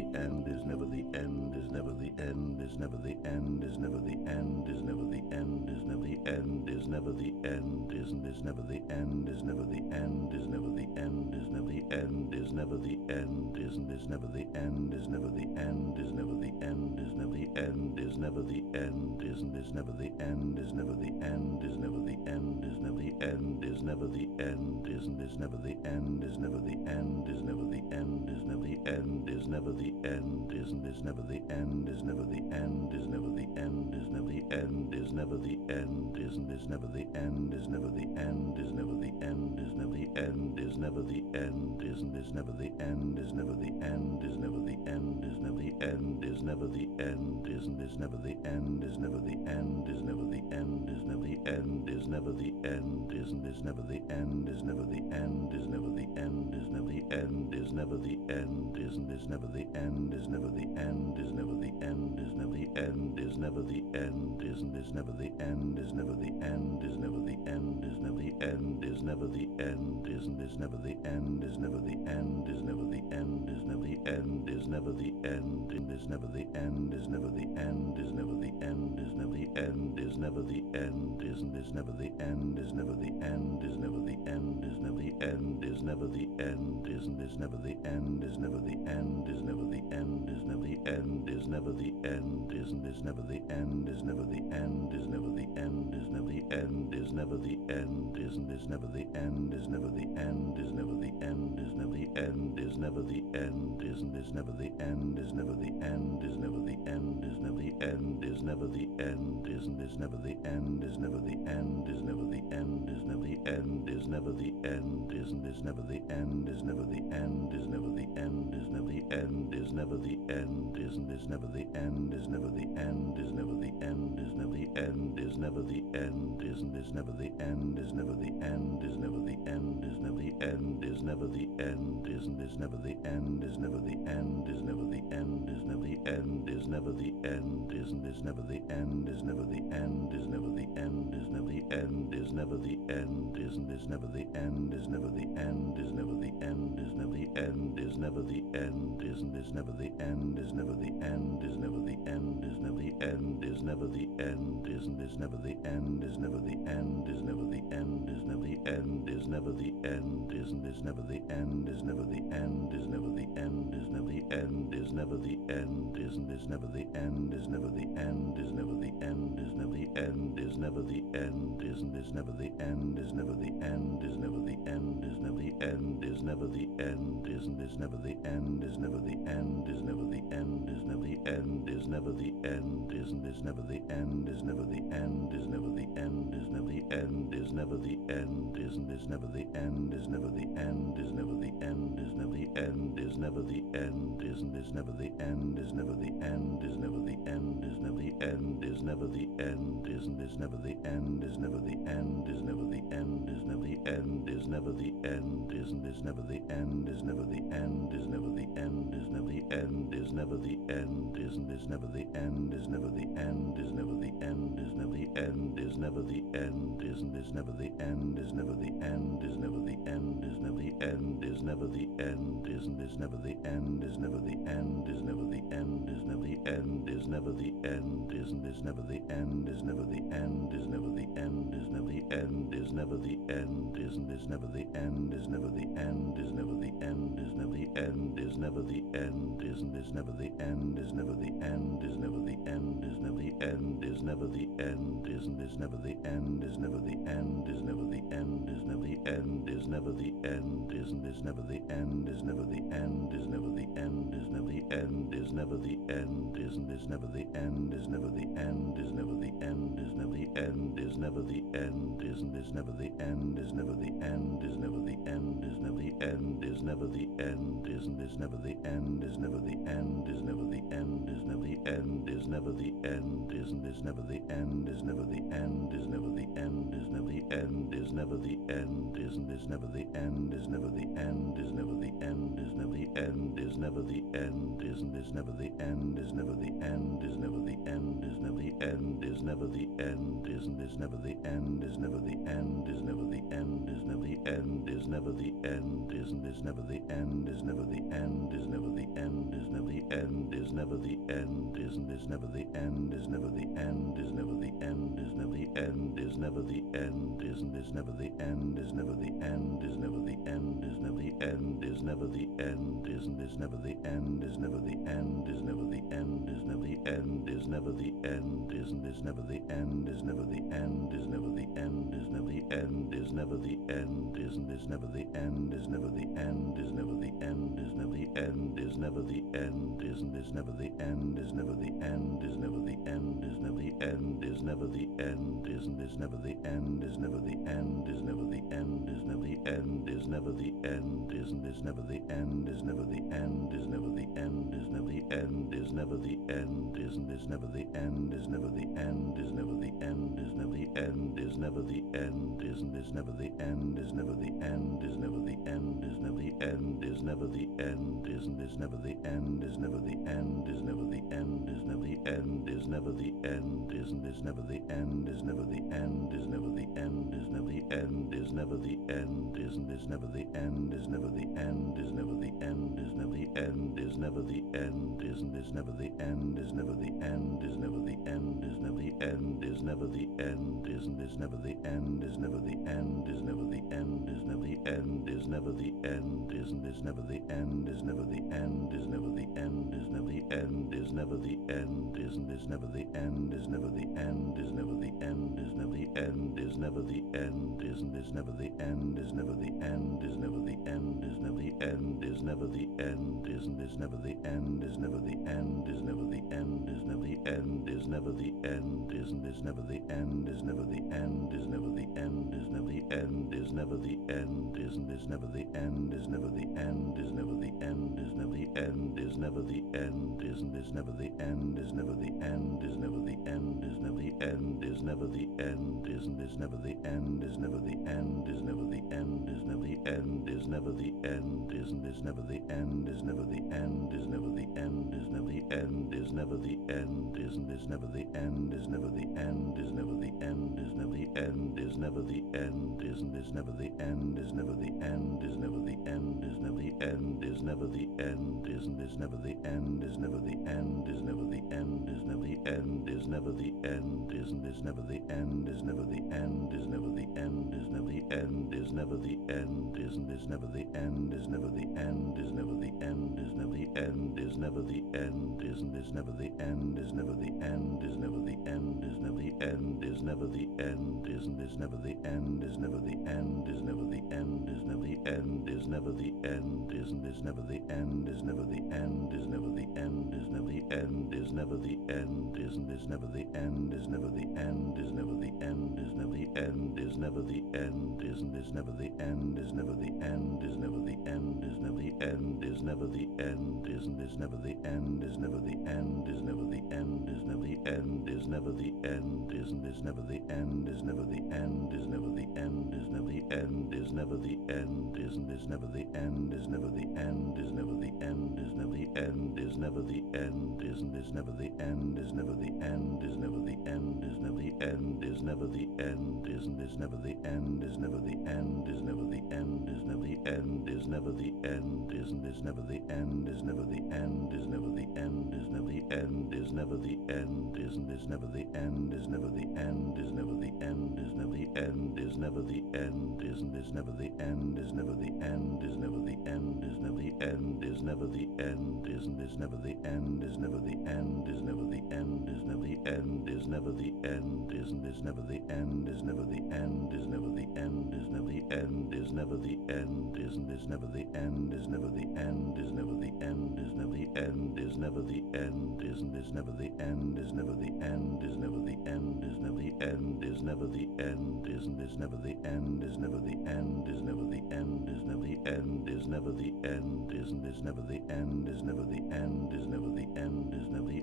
the end, is never the end, is never the end, is never the end, is never the end, is never the end, is never the end, is never the end, is never the end, is never the end, is never the end, is never the end, is never the end, is never the end, is never the end, is never the end, is never the end, is never the end, is never the end, is never the end, is never the end, is never the end, is never the end, is never the end, is never the end, is never the end, is never the end, is never the end, is never the end, is never the end, is never the end, is never the end, is never the end, is never the end, is never the end, is never the end, is never the end, is never the end, is never the end, is never the end, is never the end, is never the end, is never the end, is never the end, is never the end, is never the end, is never the end, is never the end, is never the end, is never the end, is never the end, is never the end, is never the end, is never the end, is never the end, is never the end, is never the end, is never the end, is never the end, is never the end, is never the end, is never the end, is never the end, is never the end, is never the end, is never the end, is never the end, is never the end, is never the end, is never the end, is never the end, is never the end, is never the end, is never the end, is never the end, is never the end, is never the end, is never the end, is never the end, is never the end, is never the end, is never the end, is never the end, is never the end, is never the end, is never the end, is never the end, is never the end, is never the end, is never the end, is never the end, is never the end, is never the end, is never the end, is never the end, is never the end, is never the end, is never the end, is never the end, is never the end, is never the end, is never the end, is never the end, is never the end, is never the end, is never the end, is never the end, is never the end, is never the end, is never the end, is never the end, is never the end, is never the end, is never the end, is never the end, is never the end, is never the end, is never the end, is never the end, is never the end, is never the end, is never the end, is never the end, is never the end, is never the end, is never the end, is never the end, is never the end, is never the end, is never the end, is never the end, is never the end, is never the end, is never the end, is never the end, is never the end, is never the end, is never the end, is never the end, is never the end, is never the end, is never the end, is never the end, is never the end, is never the end, is never the end, is never the end, is never the end, is never the end, is never the end, is never the end, is never the end, is never the end, is never the end, is never the end, is never the end, is never the end, is never the end, is never the end, is never the end, is never the end, is never the end, is never the end, is never the end, is never the end, is never the end, is never the end, is never the end, is never the end, is never the end, is never the end, is never the end, is never the end, is never the end, is never the end, is never the end, is never the end, is never the end, is never the end, is never the end, is never the end, is never the end, is never the end, is never the end, is never the end, is never the end, is never the end, is never the end, is never the end, is never the end, is never the end, is never the end, is never the end, is never the end, is never the end, is never the end, is never the end, is never the end, is never the end, is never the end, is never the end, is never the end, is never the end, is never the end, is never the end, is never the end, is never the end, is never the end, is never the end, is never the end, is never the end, is never the end, is never the end, is never the end, is never the end, is never the end, is never the end, is never the end, is never the end, is never the end, is never the end, is never the end, is never the end, is never the end, is never the end, is never the end, is never the end, is never the end, is never the end, is never the end, is never the end, is never the end, is never the end, is never the end, is never the end, is never the end, is never the end, is never the end, is never the end, is never the end, is never the end, is never the end, is never the end, is never the end, is never the end, is never the end, is never the end, is never the end, is never the end, is never the end, is never the end, is never the end, is never the end, is never the end, is never the end, is never the end, is never the end, is never the end, is never the end, is never the end, is never the end, is never the end, is never the end, is never the end, is never the end, is never the end, is never the end, is never the end, is never the end, is never the end, is never the end, is never the end, is never the end, is never the end, is never the end, is never the end, is never the end, is never the end, is never the end, is never the end, is never the end, is never the end, is never the end, is never the end, is never the end, is never the end, is never the end, is never the end, is never the end, is never the end, is never the end, is never the end, is never the end, is never the end, is never the end, is never the end, is never the end, is never the end, is never the end, is never the end, is never the end, is never the end, is never the end, is never the end, is never the end, is never the end, is never the end, is never the end, is never the end, is never the end, is never the end, is never the end, is never the end, is never the end, is never the end, is never the end, is never the end, is never the end, is never the end, is never the end, is never the end, is never the end, is never the end, is never the end, is never the end, is never the end, is never the end, is never the end, is never the end, is never the end, is never the end, is never the end, is never the end, is never the end, is never the end, is never the end, is never the end, is never the end, is never the end, is never the end, is never the end, is never the end, is never the end, is never the end, is never the end, is never the end, is never the end, is never the end, is never the end, is never the end, is never the end, is never the end, is never the end, is never the end, is never the end, is never the end, is never the end, is never the end, is never the end, is never the end, is never the end, is never the end, is never the end, is never the end, is never the end, is never the end, is never the end, is never the end, is never the end, is never the end, is never the end, is never the end, is never the end, is never the end, is never the end, is never the end, is never the end, is never the end, is never the end, is never the end, is never the end, is never the end, is never the end, is never the end, is never the end, is never the end, is never the end, is never the end, is never the end, is never the end, is never the end, is never the end, is never the end, is never the end, is never the end, is never the end, is never the end, is never the end, is never the end, is never the end, is never the end, is never the end, is never the end, is never the end, is never the end, is never the end, is never the end, is never the end, is never the end, is never the end, is never the end, is never the end, is never the end, is never the end, is never the end, is never the end, is never the end, is never the end, is never the end, is never the end, is never the end, is never the end, is never the end, is never the end, is never the end, is never the end, is never the end, is never the end, is never the end, is never the end, is never the end, is never the end, is never the end, is never the end, is never the end, is never the end, is never the end, is never the end, is never the end, is never the end, is never the end, is never the end, is never the end, is never the end, is never the end, is never the end, is never the end, is never the end, is never the end, is never the end, is never the end, is never the end, is never the end, is never the end, is never the end, is never the end, is never the end, is never the end, is never the end, is never the end, is never the end, is never the end, is never the end, is never the end, is never the end, is never the end, is never the end, is never the end, is never the end, is never the end, is never the end, is never the end, is never the end, is never the end, is never the end, is never the end, is never the end, is never the end, is never the end, is never the end, is never the end, is never the end, is never the end, is never the end, is never the end, is never the end, is never the end, is never the end, is never the end, is never the end, is never the end, is never the end, is never the end, is never the end, is never the end, is never the end, is never the end, is never the end, is never the end, is never the end, is never the end, is never the end, is never the end, is never the end, is never the end, is never the end, is never the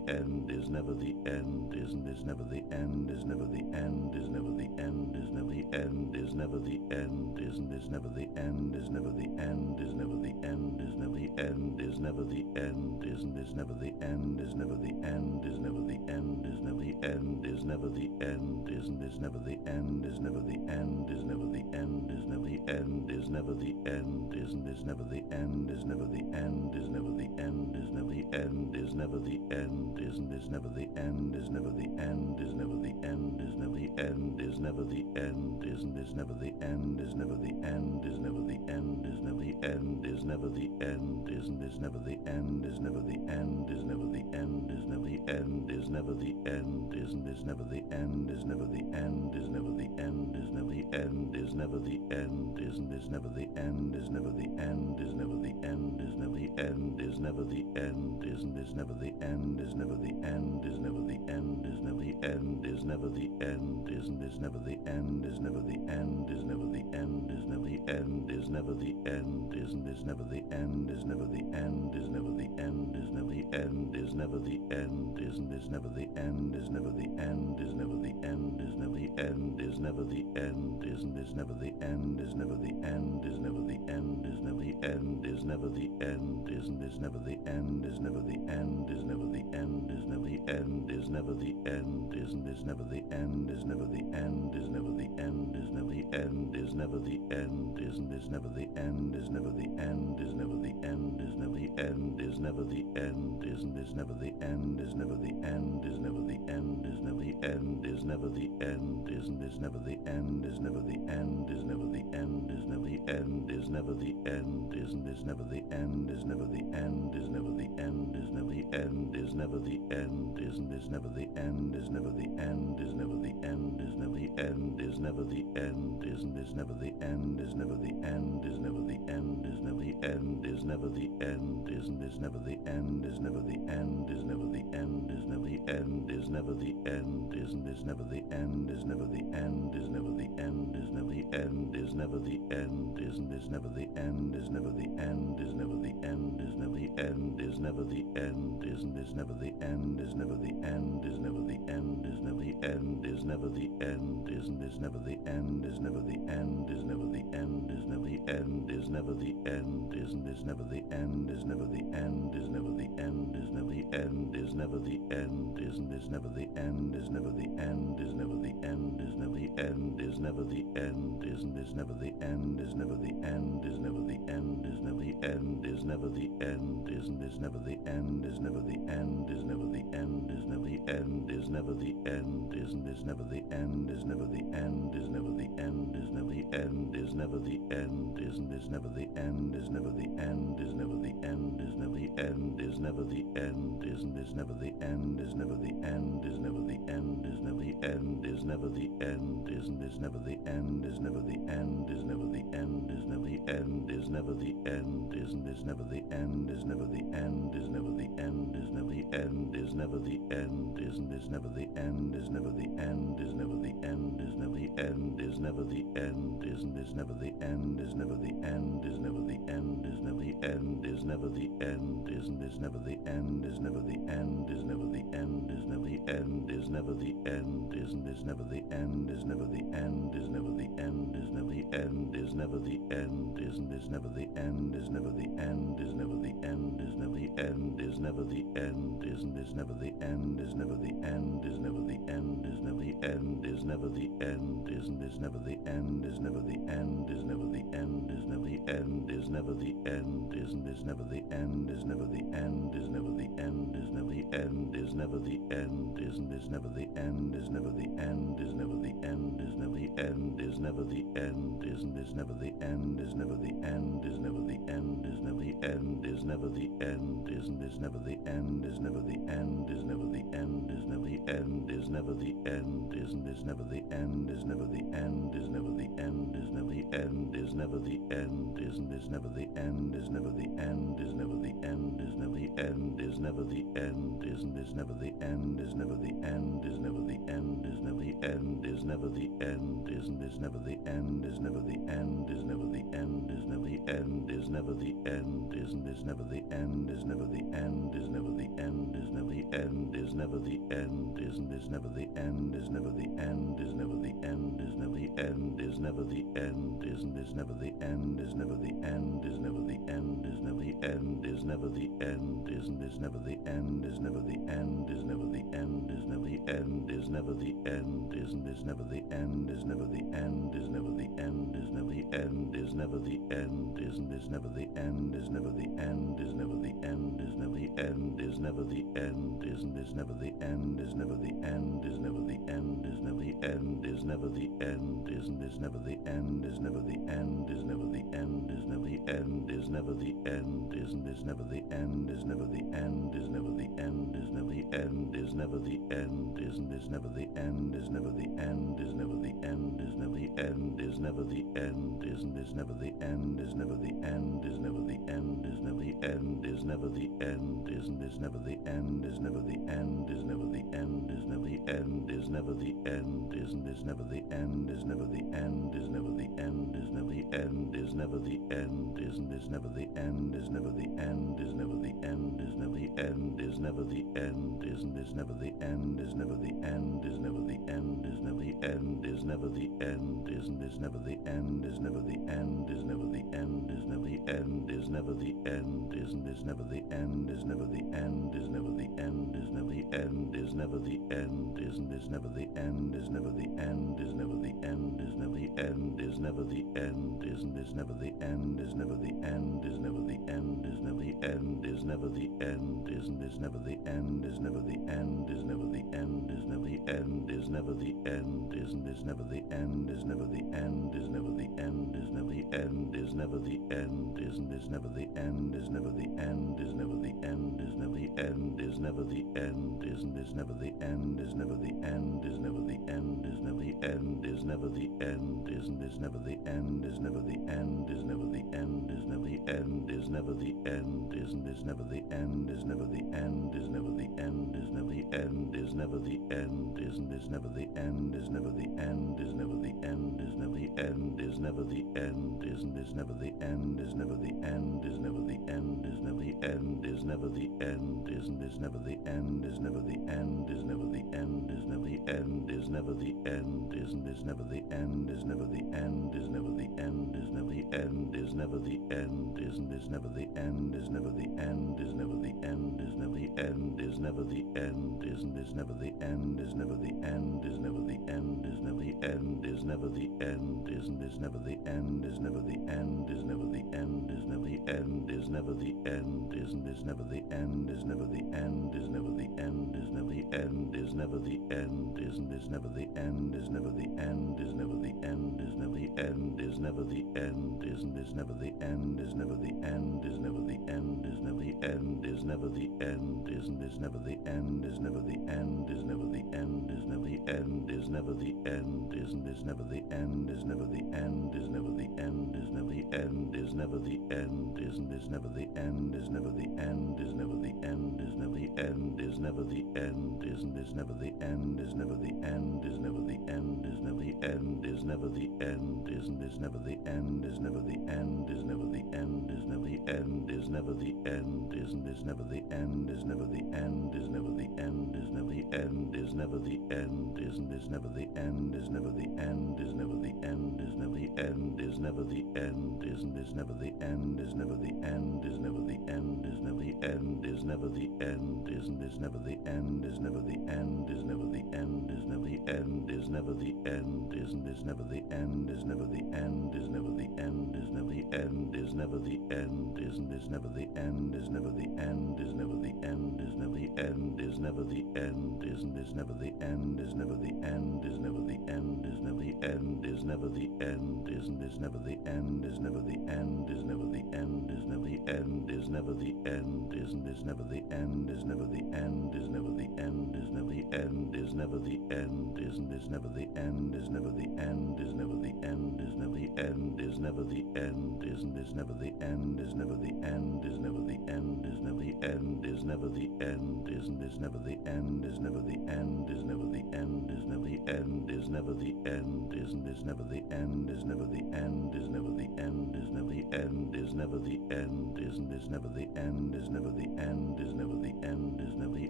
end, is never the end, is never the end, is never the end, is never the end, is never the end, is never the end, is never the end, is never the end, is never the end, is never the end, is never the end, is never the end, is never the end, is never the end, is never the end, is never the end, is never the end, is never the end, is never the end, is never the end, is never the end, is never the end, is never the end, is never the end, is never the end, is never the end, is never the end, is never the end, is never the end, is never the end, is never the end, is never the end, is never the end, is never the end, is never the end, is never the end, is never the end, is never the end, is never the end, is never the end, is never the end, is never the end, is never the end, is never the end, is never the end, is never the end, is never the end, is never the end, is never the end, is never the end, is never the end, is never the end, is never the end, is never the end, is never the end, is never the end, is never the end, is never the end, is never the end, is never the end, is never the end, is never the end, is never the end, is never the end, is never the end, is never the end, is never the end, is never the end, is never the end, is never the end, is never the end, is never the end, is never the end, is never the end, is never the end, is never the end, is never the end, is never the end, is never the end, is never the end, is never the end, is never the end, is never the end, is never the end, is never the end, is never the end, is never the end, is never the end, is never the end, is never the end, is never the end, is never the end, is never the end, is never the end, is never the end, is never the end, is never the end, is never the end, is never the end, is never the end, is never the end, is never the end, is never the end, is never the end, is never the end, is never the end, is never the end, is never the end, is never the end, is never the end, is never the end, is never the end, is never the end, is never the end, is never the end, is never the end, is never the end, is never the end, is never the end, is never the end, is never the end, is never the end, is never the end, is never the end, is never the end, is never the end, is never the end, is never the end, is never the end, is never the end, is never the end, is never the end, is never the end, is never the end, is never the end, is never the end, is never the end, is never the end, is never the end, is never the end, is never the end, is never the end, is never the end, is never the end, is never the end, is never the end, is never the end, is never the end, is never the end, is never the end, is never the end, is never the end, is never the end, is never the end, is never the end, is never the end, is never the end, is never the end, is never the end, is never the end, is never the end, is never the end, is never the end, is never the end, is never the end, is never the end, is never the end, is never the end, is never the end, is never the end, is never the end, is never the end, is never the end, is never the end, is never the end, is never the end, is never the end, is never the end, is never the end, is never the end, is never the end, is never the end, is never the end, is never the end, is never the end, is never the end, is never the end, is never the end, is never the end, is never the end, is never the end, is never the end, is never the end, is never the end, is never the end, is never the end, is never the end, is never the end, is never the end, is never the end, is never the end, is never the end, is never the end, is never the end, is never the end, is never the end, is never the end, is never the end, is never the end, is never the end, is never the end, is never the end, is never the end, is never the end, is never the end, is never the end, is never the end, is never the end, is never the end, is never the end, is never the end, is never the end, is never the end, is never the end, is never the end, is never the end, is never the end, is never the end, is never the end, is never the end, is never the end, is never the end, is never the end, is never the end, is never the end, is never the end, is never the end, is never the end, is never the end, is never the end, is never the end, is never the end, is never the end, is never the end, is never the end, is never the end, is never the end, is never the end, is never the end, is never the end, is never the end, is never the end, is never the end, is never the end, is never the end, is never the end, is never the end, is never the end, is never the end, is never the end, is never the end, is never the end, is never the end, is never the end, is never the end, is never the end, is never the end, is never the end, is never the end, is never the end, is never the end, is never the end, is never the end, is never the end, is never the end, is never the end, is never the end, is never the end, is never the end, is never the end, is never the end, is never the end, is never the end, is never the end, is never the end, is never the end, is never the end, is never the end, is never the end, is never the end, is never the end, is never the end, is never the end, is never the end, is never the end, is never the end, is never the end, is never the end, is never the end, is never the end, is never the end, is never the end, is never the end, is never the end, is never the end, is never the end, is never the end, is never the end, is never the end, is never the end, is never the end, is never the end, is never the end, is never the end, is never the end, is never the end, is never the end, is never the end, is never the end, is never the end, is never the end, is never the end, is never the end, is never the end, is never the end, is never the end, is never the end, is never the end, is never the end, is never the end, is never the end, is never the end, is never the end, is never the end, is never the end, is never the end, is never the end, is never the end, is never the end, is never the end, is never the end, is never the end, is never the end, is never the end, is never the end, is never the end, is never the end, is never the end, is never the end, is never the end, is never the end, is never the end, is never the end, is never the end, is never the end, is never the end, is never the end, is never the end, is never the end, is never the end, is never the end, is never the end, is never the end, is never the end, is never the end, is never the end, is never the end, is never the end, is never the end, is never the end, is never the end, is never the end, is never the end, is never the end, is never the end, is never the end, is never the end, is never the end, is never the end, is never the end, is never the end, is never the end, is never the end, is never the end, is never the end, is never the end, is never the end, is never the end, is never the end, is never the end, is never the end, is never the end, is never the end, is never the end, is never the end, is never the end, is never the end, is never the end, is never the end, is never the end, is never the end, is never the end, is never the end, is never the end, is never the end, is never the end, is never the end, is never the end, is never the end, is never the end, is never the end, is never the end, is never the end, is never the end, is never the end, is never the end, is never the end, is never the end, is never the end, is never the end, is never the end, is never the end, is never the end, is never the end, is never the end, is never the end, is never the end, is never the end, is never the end, is never the end, is never the end, is never the end, is never the end, is never the end, is never the end, is never the end, is never the end, is never the end, is never the end, is never the end, is never the end, is never the end, is never the end, is never the end, is never the end, is never the end, is never the end, is never the end, is never the end, is never the end, is never the end, is never the end, is never the end, is never the end, is never the end, is never the end, is never the end, is never the end, is never the end, is never the end, is never the end, is never the end, is never the end, is never the end, is never the end, is never the end, is never the end, is never the end, is never the end, is never the end, is never the end, is never the end, is never the end, is never the end, is never the end, is never the end, is never the end, is never the end, is never the end, is never the end, is never the end, is never the end, is never the end, is never the end, is never the end, is never the end, is never the end, is never the end, is never the end, is never the end, is never the end, is never the end, is never the end, is never the end, is never the end, is never the end, is never the end, is never the end, is never the end, is never the end, is never the end, is never the end, is never the end, is never the end, is never the end, is never the end, is never the end, is never the end, is never the end, is never the end, is never the end, is never the end, is never the end, is never the end, is never the end, is never the end, is never the end, is never the end, is never the end, is never the end, is never the end, is never the end, is never the end, is never the end, is never the end, is never the end, is never the end, is never the end, is never the end, is never the end, is never the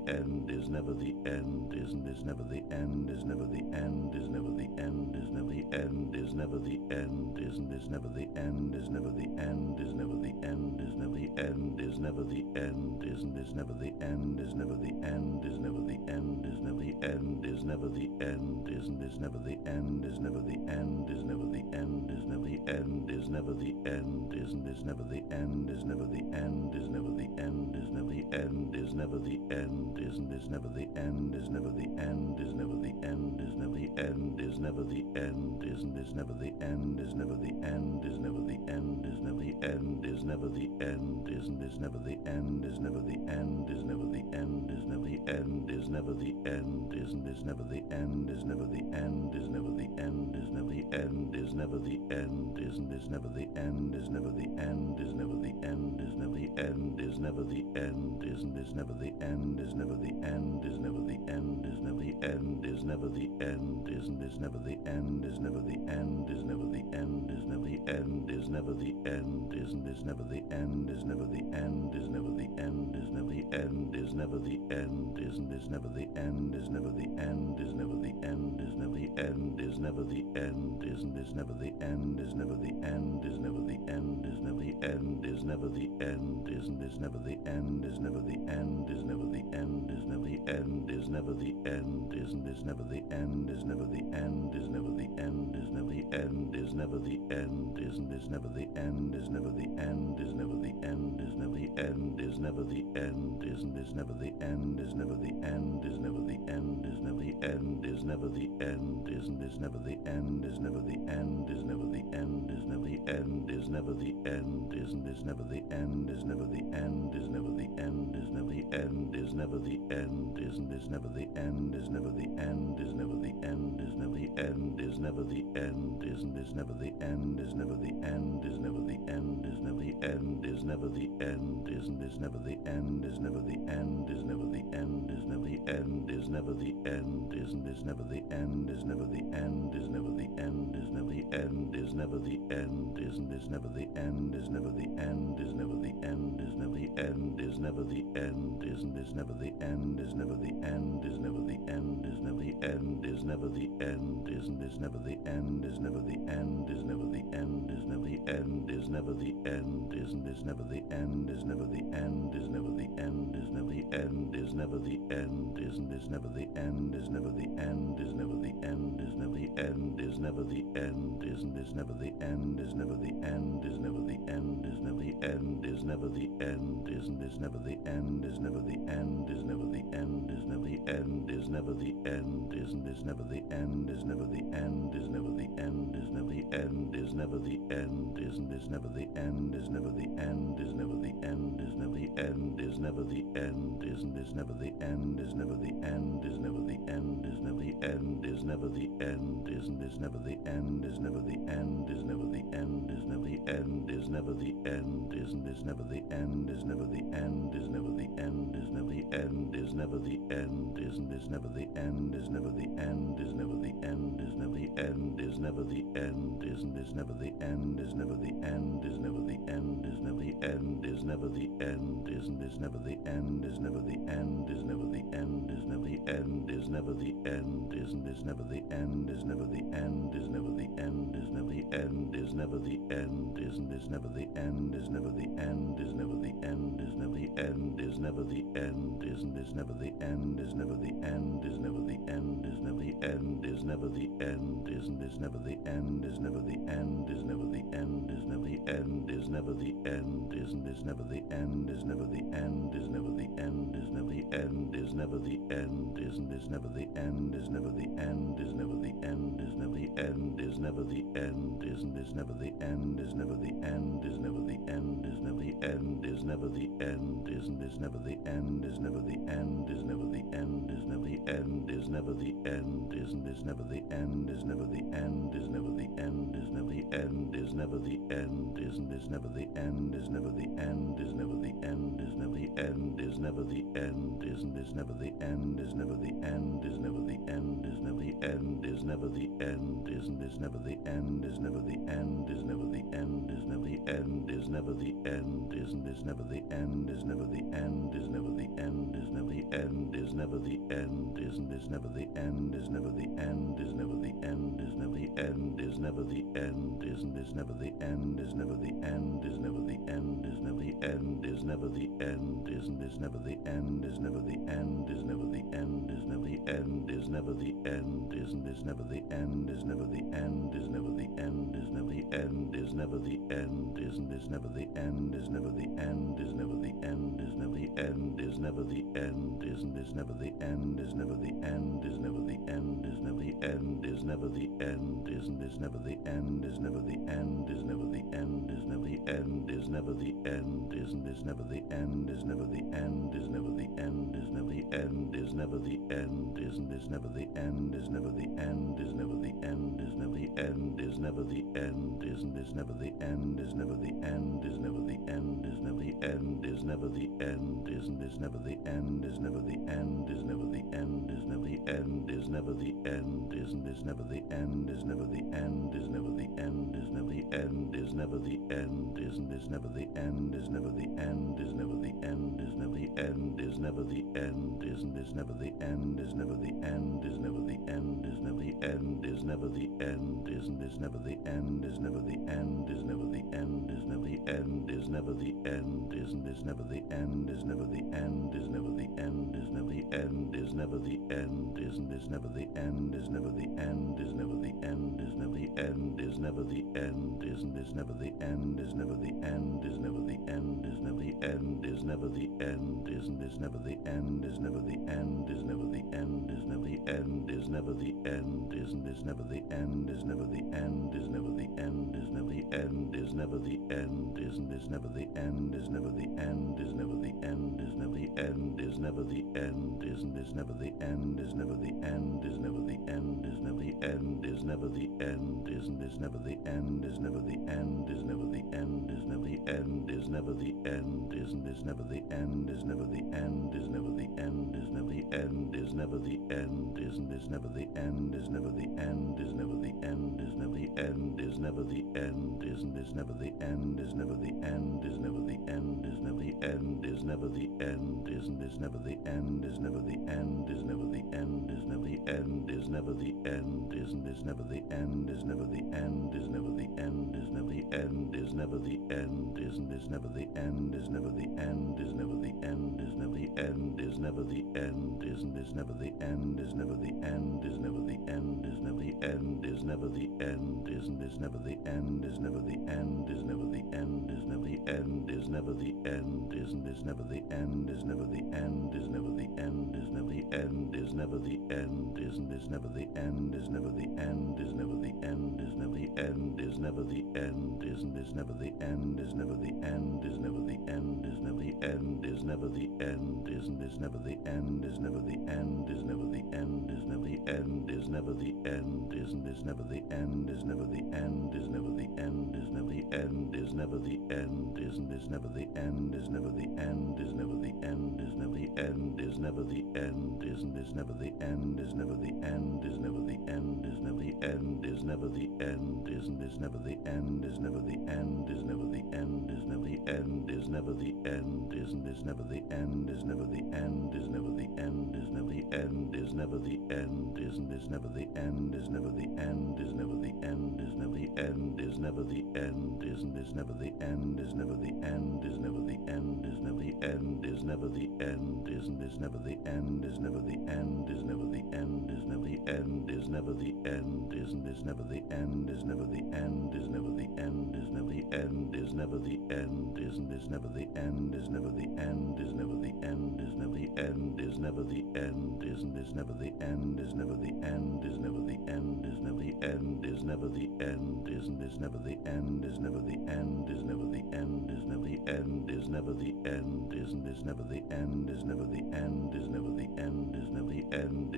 end, is never the end, is never the end, is never the end, is never the end, is never the end, is never the end, is never the end, is never the end, is never the end, is never the end, is never the end, is never the end, is never the end, is never the end, is never the end, is never the end, is never the end, is never the end, is never the end, is never the end, is never the end, is never the end, is never the end, is never the end, is never the end, is never the end, is never the end, is never the end, is never the end, is never the end, is never the end, is never the end, is never the end, is never the end, is never the end, is never the end, is never the end, is never the end, is never the end, is never the end, is never the end, is never the end, is never the end, is never the end, is never the end, is never the end, is never the end, is never the end, is never the end, is never the end, is never the end, is never the end, is never the end, is never the end, is never the end, is never the end, is never the end, is never the end, is never the end, is never the end, is never the end, is never the end, is never the end, is never the end, is never the end, is never the end, is never the end, is never the end, is never the end, is never the end, is never the end, is never the end, is never the end, is never the end, is never the end, is never the end, is never the end, is never the end, is never the end, is never the end, is never the end, is never the end, is never the end, is never the end, is never the end, is never the end, is never the end, is never the end, is never the end, is never the end, is never the end, is never the end, is never the end, is never the end, is never the end, is never the end, is never the end, is never the end, is never the end, is never the end, is never the end, is never the end, is never the end, is never the end, is never the end, is never the end, is never the end, is never the end, is never the end, is never the end, is never the end, is never the end, is never the end, is never the end, is never the end, is never the end, is never the end, is never the end, is never the end, is never the end, is never the end, is never the end, is never the end, is never the end, is never the end, is never the end, is never the end, is never the end, is never the end, is never the end, is never the end, is never the end, is never the end, is never the end, is never the end, is never the end, is never the end, is never the end, is never the end, is never the end, is never the end, is never the end, is never the end, is never the end, is never the end, is never the end, is never the end, is never the end, is never the end, is never the end, is never the end, is never the end, is never the end, is never the end, is never the end, is never the end, is never the end, is never the end, is never the end, is never the end, is never the end, is never the end, is never the end, is never the end, is never the end, is never the end, is never the end, is never the end, is never the end, is never the end, is never the end, is never the end, is never the end, is never the end, is never the end, is never the end, is never the end, is never the end, is never the end, is never the end, is never the end, is never the end, is never the end, is never the end, is never the end, is never the end, is never the end, is never the end, is never the end, is never the end, is never the end, is never the end, is never the end, is never the end, is never the end, is never the end, is never the end, is never the end, is never the end, is never the end, is never the end, is never the end, is never the end, is never the end, is never the end, is never the end, is never the end, is never the end, is never the end, is never the end, is never the end, is never the end, is never the end, is never the end, is never the end, is never the end, is never the end, is never the end, is never the end, is never the end, is never the end, is never the end, is never the end, is never the end, is never the end, is never the end, is never the end, is never the end, is never the end, is never the end, is never the end, is never the end, is never the end, is never the end, is never the end, is never the end, is never the end, is never the end, is never the end, is never the end, is never the end, is never the end, is never the end, is never the end, is never the end, is never the end, is never the end, is never the end, is never the end, is never the end, is never the end, is never the end, is never the end, is never the end, is never the end, is never the end, is never the end, is never the end, is never the end, is never the end, is never the end, is never the end, is never the end, is never the end, is never the end, is never the end, is never the end, is never the end, is never the end, is never the end, is never the end, is never the end, is never the end, is never the end, is never the end, is never the end, is never the end, is never the end, is never the end, is never the end, is never the end, is never the end, is never the end, is never the end, is never the end, is never the end, is never the end, is never the end, is never the end, is never the end, is never the end, is never the end, is never the end, is never the end, is never the end, is never the end, is never the end, is never the end, is never the end, is never the end, is never the end, is never the end, is never the end, is never the end, is never the end, is never the end, is never the end, is never the end, is never the end, is never the end, is never the end, is never the end, is never the end, is never the end, is never the end, is never the end, is never the end, is never the end, is never the end, is never the end, is never the end, is never the end, is never the end, is never the end, is never the end, is never the end, is never the end, is never the end, is never the end, is never the end, is never the end, is never the end, is never the end, is never the end, is never the end, is never the end, is never the end, is never the end, is never the end, is never the end, is never the end, is never the end, is never the end, is never the end, is never the end, is never the end, is never the end, is never the end, is never the end, is never the end, is never the end, is never the end, is never the end, is never the end, is never the end, is never the end, is never the end, is never the end, is never the end, is never the end, is never the end, is never the end, is never the end, is never the end, is never the end, is never the end, is never the end, is never the end, is never the end, is never the end, is never the end, is never the end, is never the end, is never the end, is never the end, is never the end, is never the end, is never the end, is never the end, is never the end, is never the end, is never the end, is never the end, is never the end, is never the end, is never the end, is never the end, is never the end, is never the end, is never the end, is never the end, is never the end, is never the end, is never the end, is never the end, is never the end, is never the end, is never the end, is never the end, is never the end, is never the end, is never the end, is never the end, is never the end, is never the end, is never the end, is never the end, is never the end, is never the end, is never the end, is never the end, is never the end, is never the end, is never the end, is never the end, is never the end, is never the end, is never the end, is never the end, is never the end, is never the end, is never the end, is never the end, is never the end, is never the end, is never the end, is never the end, is never the end, is never the end, is never the end, is never the end, is never the end, is never the end, is never the end, is never the end, is never the end, is never the end, is never the end, is never the end, is never the end, is never the end, is never the end, is never the end, is never the end, is never the end, is never the end, is never the end, is never the end, is never the end, is never the end, is never the end, is never the end, is never the end, is never the end, is never the end, is never the end, is never the end, is never the end, is never the end, is never the end, is never the end, is never the end, is never the end, is never the end, is never the end, is never the end, is never the end, is never the end, is never the end, is never the end, is never the end, is never the end, is never the end, is never the end, is never the end, is never the end, is never the end, is never the end, is never the end, is never the end, is never the end, is never the end, is never the end, is never the end, is never the end, is never the end, is never the end, is never the end, is never the end, is never the end, is never the end, is never the end, is never the end, is never the end, is never the end, is never the end, is never the end, is never the end, is never the end, is never the end, is never the end, is never the end, is never the end, is never the end, is never the end, is never the end, is never the end, is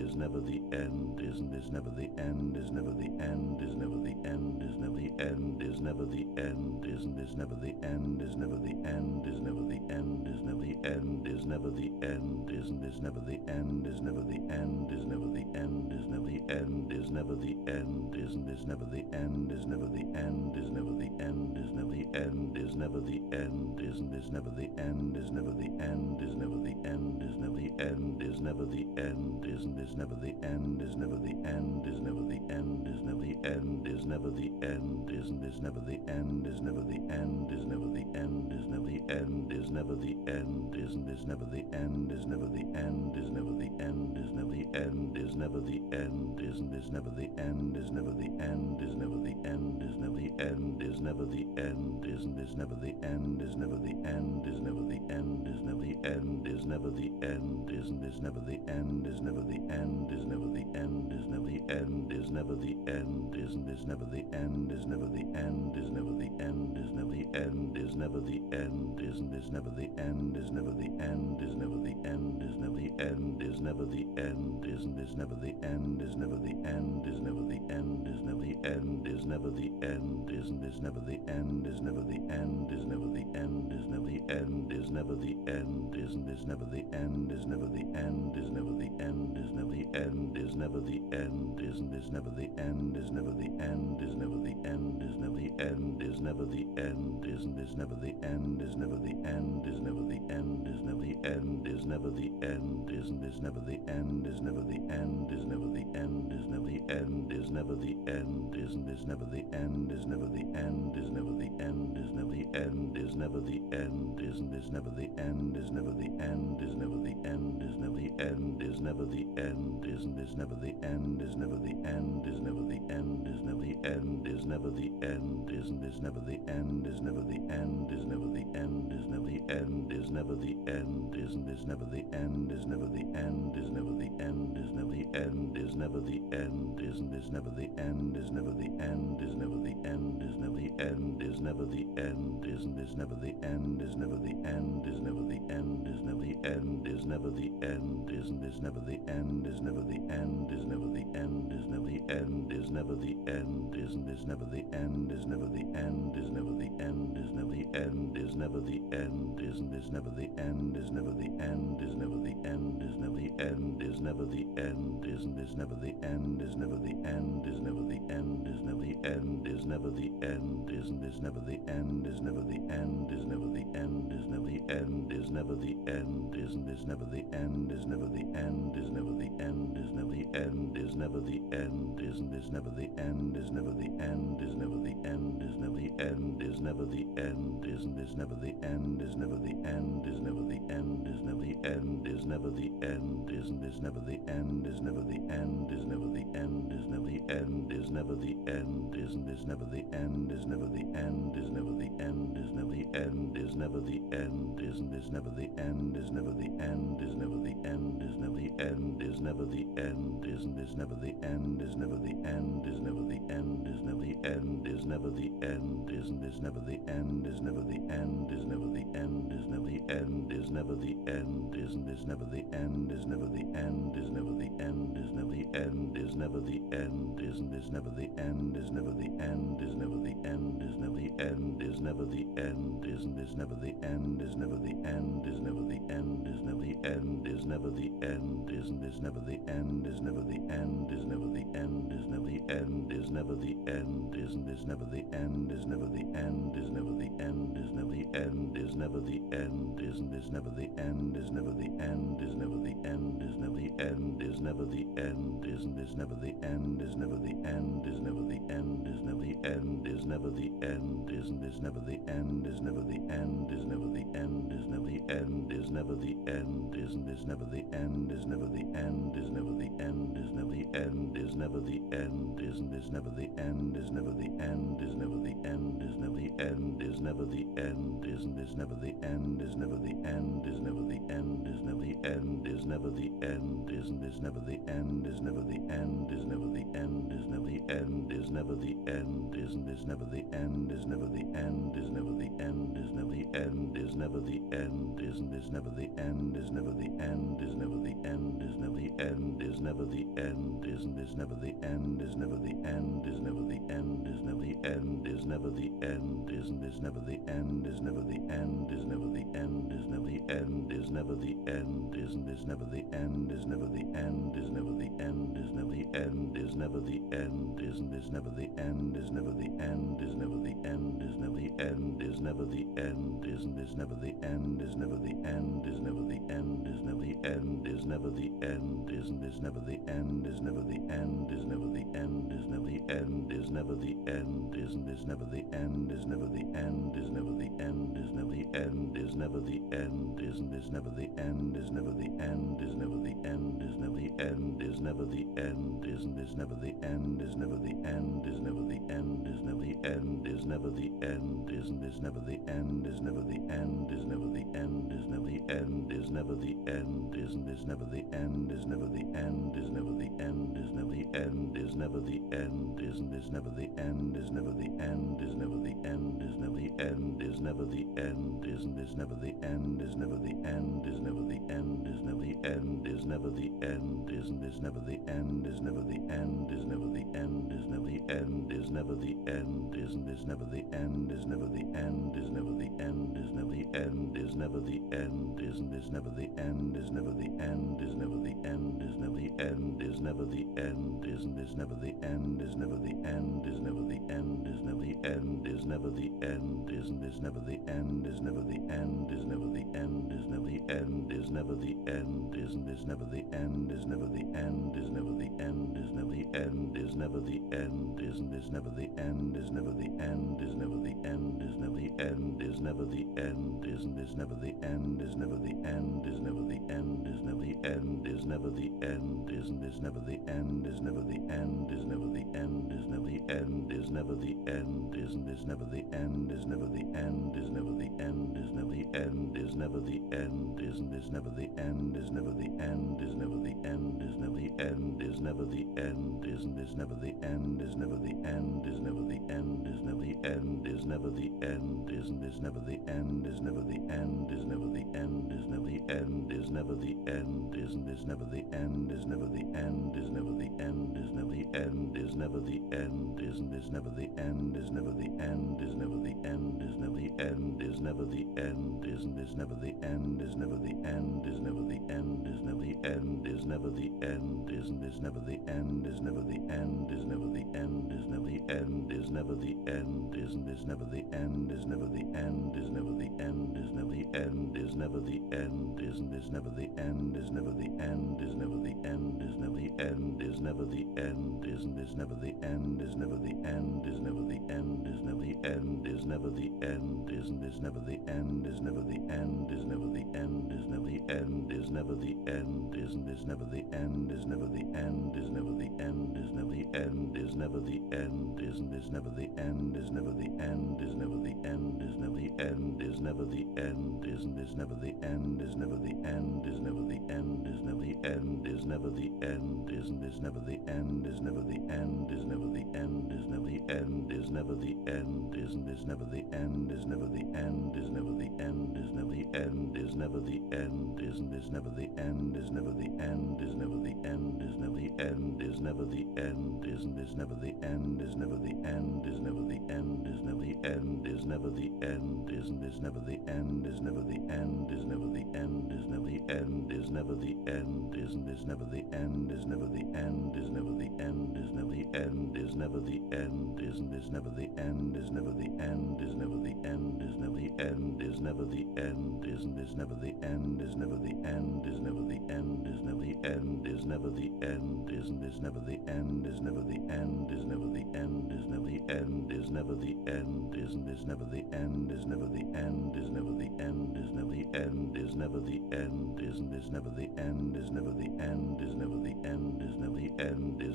is never the end, is never the end, is never the end, is never the end, is never the end, is never the end, is never the end, is never the end, is never the end, is never the end, is never the end, is never the end, is never the end, is never the end, is never the end, is never the end, is never the end, is never the end, is never the end, is never the end, is never the end, is never the end, is never the end, is never the end, is never the end, is never the end, is never the end, is never the end, is never the end, is never the end, is never the end, is never the end, is never the end, is never the end, is never the end, is never the end, is never the end, is never the end, is never the end, is never the end, is never the end, is never the end, is never the end, is never the end, is never the end, is never the end, is never the end, is never the end, is never the end, is never the end, is never the end, is never the end, is never the end, is never the end, is never the end, is never the end, is never the end, is never the end, is never the end, is never the end, is never the end, is never the end, is never the end, is never the end, is never the end, is never the end, is never the end, is never the end, is never the end, is never the end, is never the end, is never the end, is never the end, is never the end, is never the end, is never the end, is never the end, is never the end, is never the end, is never the end, is never the end, is never the end, is never the end, is never the end, is never the end, is never the end, is never the end, is never the end, is never the end, is never the end, is never the end, is never the end, is never the end, is never the end, is never the end, is never the end, is never the end, is never the end, is never the end, is never the end, is never the end, is never the end, is never the end, is never the end, is never the end, is never the end, is never the end, is never the end, is never the end, is never the end, is never the end, is never the end, is never the end, is never the end, is never the end, is never the end, is never the end, is never the end, is never the end, is never the end, is never the end, is never the end, is never the end, is never the end, is never the end, is never the end, is never the end, is never the end, is never the end, is never the end, is never the end, is never the end, is never the end, is never the end, is never the end, is never the end, is never the end, is never the end, is never the end, is never the end, is never the end, is never the end, is never the end, is never the end, is never the end, is never the end, is never the end, is never the end, is never the end, is never the end, is never the end, is never the end, is never the end, is never the end, is never the end, is never the end, is never the end, is never the end, is never the end, is never the end, is never the end, is never the end, is never the end, is never the end, is never the end, is never the end, is never the end, is never the end, is never the end, is never the end, is never the end, is never the end, is never the end, is never the end, is never the end, is never the end, is never the end, is never the end, is never the end, is never the end, is never the end, is never the end, is never the end, is never the end, is never the end, is never the end, is never the end, is never the end, is never the end, is never the end, is never the end, is never the end, is never the end, is never the end, is never the end, is never the end, is never the end, is never the end, is never the end, is never the end, is never the end, is never the end, is never the end, is never the end, is never the end, is never the end, is never the end, is never the end, is never the end, is never the end, is never the end, is never the end, is never the end, is never the end, is never the end, is never the end, is never the end, is never the end, is never the end, is never the end, is never the end, is never the end, is never the end, is never the end, is never the end, is never the end, is never the end, is never the end, is never the end, is never the end, is never the end, is never the end, is never the end, is never the end, is never the end, is never the end, is never the end, is never the end, is never the end, is never the end, is never the end, is never the end, is never the end, is never the end, is never the end, is never the end, is never the end, is never the end, is never the end, is never the end, is never the end, is never the end, is never the end, is never the end, is never the end, is never the end, is never the end, is never the end, is never the end, is never the end, is never the end, is never the end, is never the end, is never the end, is never the end, is never the end, is never the end, is never the end, is never the end, is never the end, is never the end, is never the end, is never the end, is never the end, is never the end, is never the end, is never the end, is never the end, is never the end, is never the end, is never the end, is never the end, is never the end, is never the end, is never the end, is never the end, is never the end, is never the end, is never the end, is never the end, is never the end, is never the end, is never the end, is never the end, is never the end, is never the end, is never the end, is never the end, is never the end, is never the end, is never the end, is never the end, is never the end, is never the end, is never the end, is never the end, is never the end, is never the end, is never the end, is never the end, is never the end, is never the end, is never the end, is never the end, is never the end, is never the end, is never the end, is never the end, is never the end, is never the end, is never the end, is never the end, is never the end, is never the end, is never the end, is never the end, is never the end, is never the end, is never the end, is never the end, is never the end, is never the end, is never the end, is never the end, is never the end, is never the end, is never the end, is never the end, is never the end, is never the end, is never the end, is never the end, is never the end, is never the end, is never the end, is never the end, is never the end, is never the end, is never the end, is never the end, is never the end, is never the end, is never the end, is never the end, is never the end, is never the end, is never the end, is never the end, is never the end, is never the end, is never the end, is never the end, is never the end, is never the end, is never the end, is never the end, is never the end, is never the end, is never the end, is never the end, is never the end, is never the end, is never the end, is never the end, is never the end, is never the end, is never the end, is never the end, is never the end, is never the end, is never the end, is never the end, is never the end, is never the end, is never the end, is never the end, is never the end, is never the end, is never the end, is never the end, is never the end, is never the end, is never the end, is never the end, is never the end, is never the end, is never the end, is never the end, is never the end, is never the end, is never the end, is never the end, is never the end, is never the end, is never the end, is never the end, is never the end, is never the end, is never the end, is never the end, is never the end, is never the end, is never the end, is never the end, is never the end, is never the end, is never the end, is never the end, is never the end, is never the end, is never the end, is never the end, is never the end, is never the end, is never the end, is never the end, is never the end, is never the end, is never the end, is never the end, is never the end, is never the end, is never the end, is never the end, is never the end, is never the end, is never the end, is never the end, is never the end, is never the end, is never the end, is never the end, is never the end, is never the end, is never the end, is never the end, is never the end, is never the end, is never the end, is never the end, is never the end, is never the end, is never the end, is never the end, is never the end, is never the end, is never the end, is never the end, is never the end, is never the end, is never the end, is never the end, is never the end, is never the end, is never the end, is never the end, is never the end, is never the end, is never the end, is never the end, is never the end, is never the end, is never the end, is never the end, is never the end, is never the end, is never the end, is never the end, is never the end, is never the end, is never the end, is never the end, is never the end, is never the end, is never the end, is never the end, is never the end, is never the end, is never the end, is never the end, is never the end, is never the end, is never the end, is never the end, is never the end, is never the end, is never the end, is never the end, is never the end, is never the end, is never the end, is never the end, is never the end, is never the end, is never the end, is never the end, is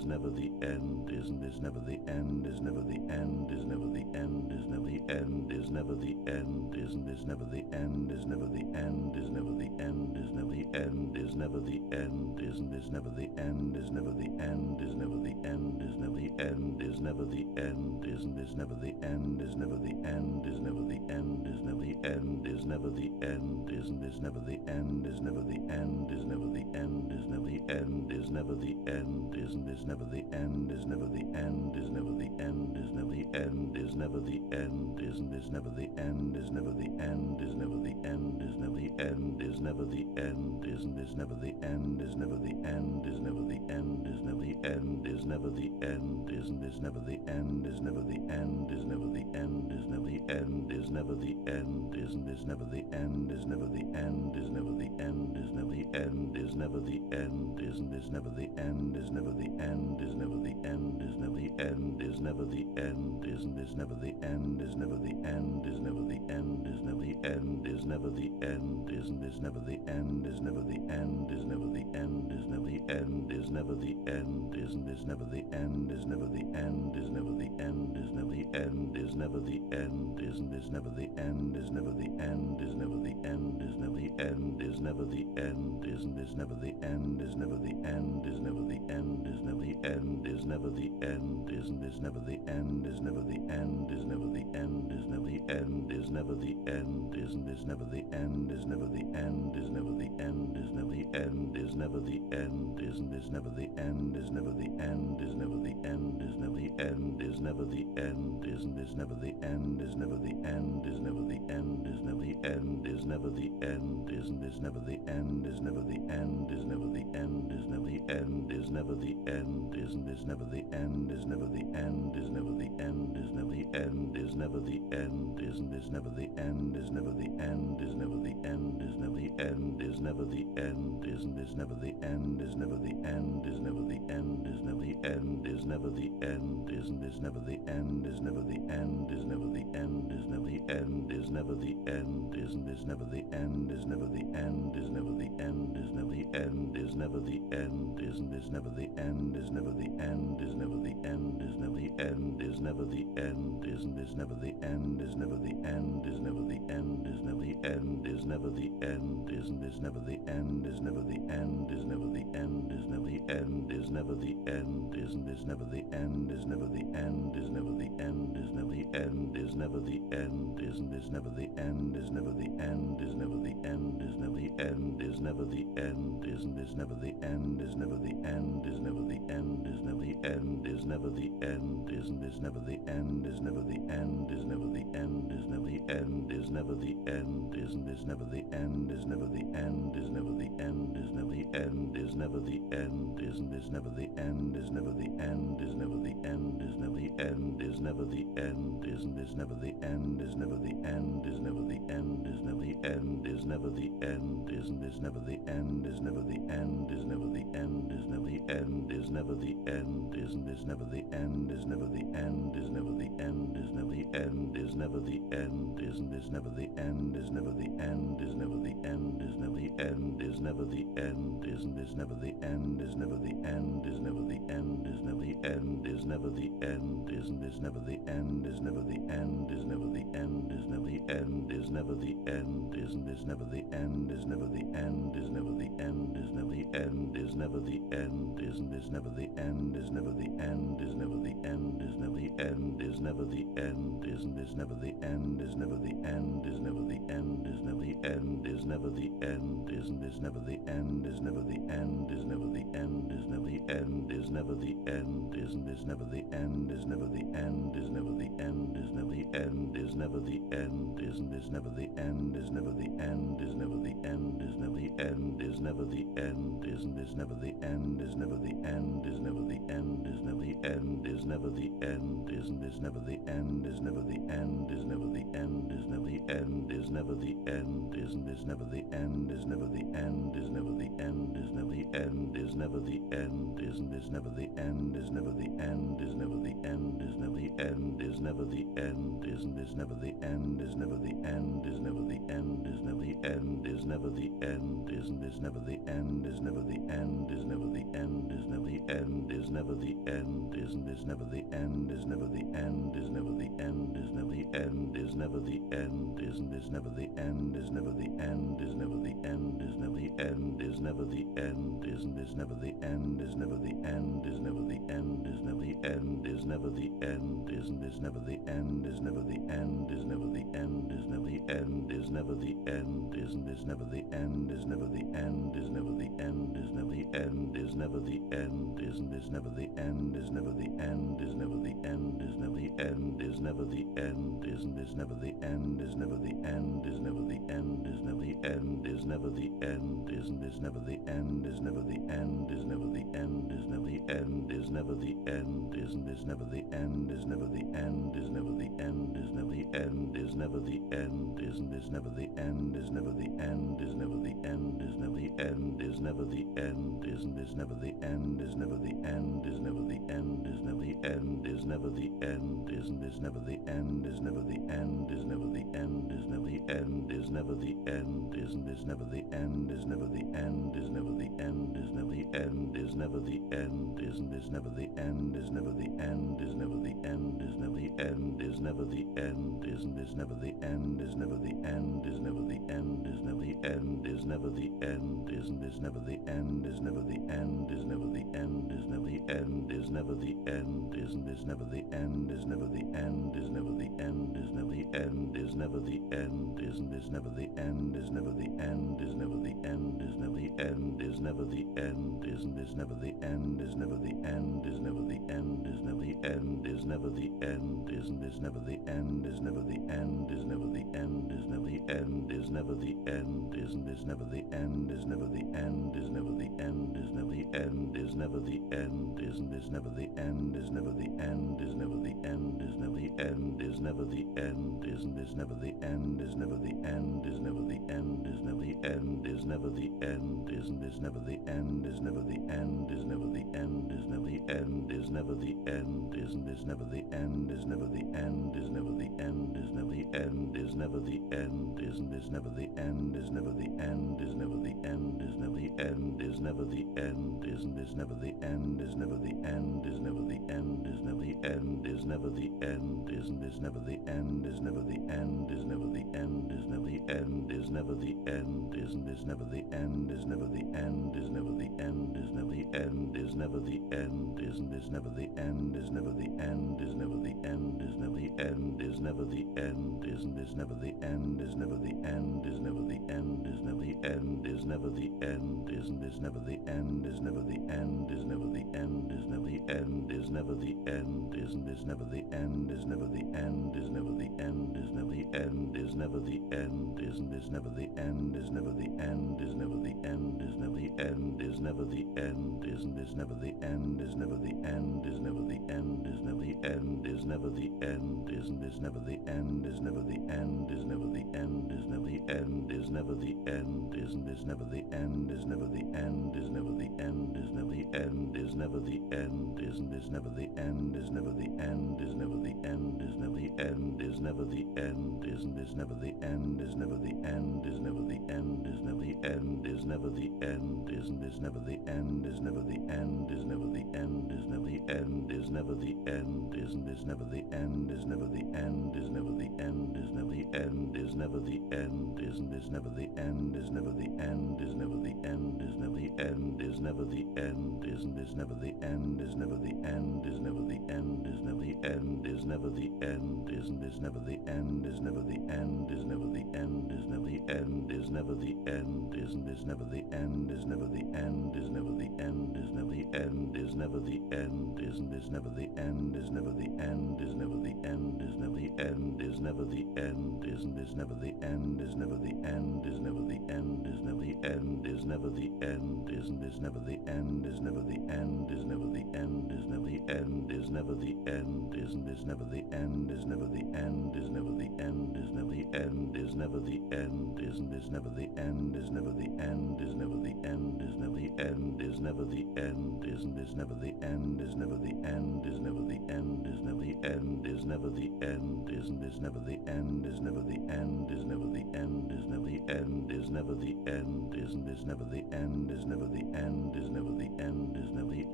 is never the end, isn't this never the end, is never the end, is never the end, is never the end, is never the end, isn't this never the end, is never the end, is never the end, is never the end, is never the end, isn't this never the end, is never the end, is never the end, is never the end, is never the end, isn't this never the end, is never the end, is never the end, is never the end, is never the end, isn't this never the end, is never the end, is never the end, is never the end, is never the end, isn't this never the end, is never the end, is never the end, is never the end, is never the end, isn't this never the end, is never the end, is never the end, is never the end, is never the end, isn't this never the end, is never the end, is never the end, is never the end, is never the end, isn't this never the end, is never the end, is never the end, is never the end, is never the end, isn't this never the end, is never the end, is never the end, is never the end, is never the end, isn't this never the end, is never the end, is never the end, is never the end, is never the end, isn't this never the end, is never the end, is never the end, is never the end, is never the end, isn't this never the end, is never the end, is never the end, is never the end, is never the end, isn't this never the end, is never the end, is never the end, is never the end, is never the end, isn't this never the end, is never the end, is never the end, is never the end, is never the end, isn't this never the end, is never the end, is never the end, is never the end, is never the end, isn't this never the end, is never the end, is never the end, is never the end, is never the end, isn't this never the end, is never the end, is never the end, is never the end, is never the end, isn't this never the end, is never the end, is never the end, is never the end, is never the end, isn't this never the end, is never the end, is never the end, is never the end, is never the end, isn't this never the end, is never the end, is never the end, is never the end, is never the end, isn't this never the end, is never the end, is never the end, is never the end, is never the end, isn't this never the end, is never the end, is never the end, is never the end, is never the end, isn't this never the end, is never the end, is never the end, is never the end, is never the end, isn't this never the end, is never the end, is never the end, is never the end, is never the end, isn't this never the end, is never the end, is never the end, is never the end, is never the end, isn't this never the end, is never the end, is never the end, is never the end, is never the end, isn't this never the end, is never the end, is never the end, is never the end, is never the end, isn't this never the end, is never the end, is never the end, is never the end, is never the end, isn't this never the end, is never the end, is never the end, is never the end, is never the end, isn't this never the end, is never the end, is never the end, is never the end, is never the end, isn't this never the end, is never the end, is never the end, is never the end, is never the end, isn't this never the end, is never the end, is never the end, is never the end, is never the end, isn't this never the end, is never the end, is never the end, is never the end, is never the end, isn't this never the end, is never the end, is never the end, is never the end, is never the end, isn't this never the end, is never the end, is never the end, is never the end, is never the end, isn't this never the end, is never the end, is never the end, is never the end, is never the end, isn't this never the end, is never the end, is never the end, is never the end, is never the end, isn't this never the end, is never the end, is never the end, is never the end, is never the end, isn't this never the end, is never the end, is never the end, is never the end, is never the end, isn't this never the end, is never the end, is never the end, is never the end, is never the end, isn't this never the end, is never the end, is never the end, is never the end, is never the end, isn't this never the end, is never the end, is never the end, is never the end, is never the end, isn't this never the end, is never the end, is never the end, is never the end, is never the end, isn't this never the end, is never the end, is never the end, is never the end, is never the end, isn't this never the end, is never the end, is never the end, is never the end, is never the end, isn't this never the end, is never the end, is never the end, is never the end, is never the end, isn't this never the end, is never the end, is never the end, is never the end, is never the end, isn't this never the end, is never the end, is never the end, is never the end, is never the end, isn't this never the end, is never the end, is never the end, is never the end, is never the end, isn't this never the end, is never the end, is never the end, is never the end, is never the end, isn't this never the end, is never the end, is never the end, is never the end, is never the end, isn't this never the end, is never the end, is never the end, is never the end, is never the end, is never the end, is never the end, is never the end, is never the end, is never the end, is never the end, is never the end, is never the end, is never the end, is never the end, is never the end, is never the end, is never the end, is never the end, is never the end, is never the end, is never the end, is never the end, is never the end, is never the end, is never the end, is never the end, is never the end, is never the end, is never the end, is never the end, is never the end, is never the end, is never the end, is never the end, is never the end, is never the end, is never the end, is never the end, is never the end, is never the end, is never the end, is never the end, is never the end, is never the end, is never the end, is never the end, is never the end, is never the end, is never the end, is never the end, is never the end, is never the end, is never the end, is never the end, is never the end, is never the end, is never the end, is never the end, is never the end, is never the end, is never the end, is never the end, is never the end, is never the end, is never the end, is never the end, is never the end, is never the end, is never the end, is never the end, is never the end, is never the end, is never the end, is never the end, is never the end, is never the end, is never the end, is never the end, is never the end, is never the end, is never the end, is never the end, is never the end, is never the end, is never the end, is never the end, is never the end, is never the end, is never the end, is never the end, is never the end, is never the end, is never the end, is never the end, is never the end, is never the end, is never the end, is never the end, is never the end, is never the end, is never the end, is never the end, is never the end, is never the end, is never the end, is never the end, is never the end, is never the end, is never the end, is never the end, is never the end, is never the end, is never the end, is never the end, is never the end, is never the end, is never the end, is never the end, is never the end, is never the end, is never the end, is never the end, is never the end, is never the end, is never the end, is never the end, is never the end, is never the end, is never the end, is never the end, is never the end, is never the end, is never the end, is never the end, is never the end, is never the end, is never the end, is never the end, is never the end, is never the end, is never the end, is never the end, is never the end, is never the end, is never the end, is never the end, is never the end, is never the end, is never the end, is never the end, is never the end, is never the end, is never the end, is never the end, is never the end, is never the end, is never the end, is never the end, is never the end, is never the end, is never the end, is never the end, is never the end, is never the end, is never the end, is never the end, is never the end, is never the end, is never the end, is never the end, is never the end, is never the end, is never the end, is never the end, is never the end, is never the end, is never the end, is never the end, is never the end, is never the end, is never the end, is never the end, is never the end, is never the end, is never the end, is never the end, is never the end, is never the end, is never the end, is never the end, is never the end, is never the end, is never the end, is never the end, is never the end, is never the end, is never the end, is never the end, is never the end, is never the end, is never the end, is never the end, is never the end, is never the end, is never the end, is never the end, is never the end, is never the end, is never the end, is never the end, is never the end, is never the end, is never the end, is never the end, is never the end, is never the end, is never the end, is never the end, is never the end, is never the end, is never the end, is never the end, is never the end, is never the end, is never the end, is never the end, is never the end, is never the end, is never the end, is never the end, is never the end, is never the end, is never the end, is never the end, is never the end, is never the end, is never the end, is never the end, is never the end, is never the end, is never the end, is never the end, is never the end, is never the end, is never the end, is never the end, is never the end, is never the end, is never the end, is never the end, is never the end, is never the end, is never the end, is never the end, is never the end, is never the end, is never the end, is never the end, is never the end, is never the end, is never the end, is never the end, is never the end, is never the end, is never the end, is never the end, is never the end, is never the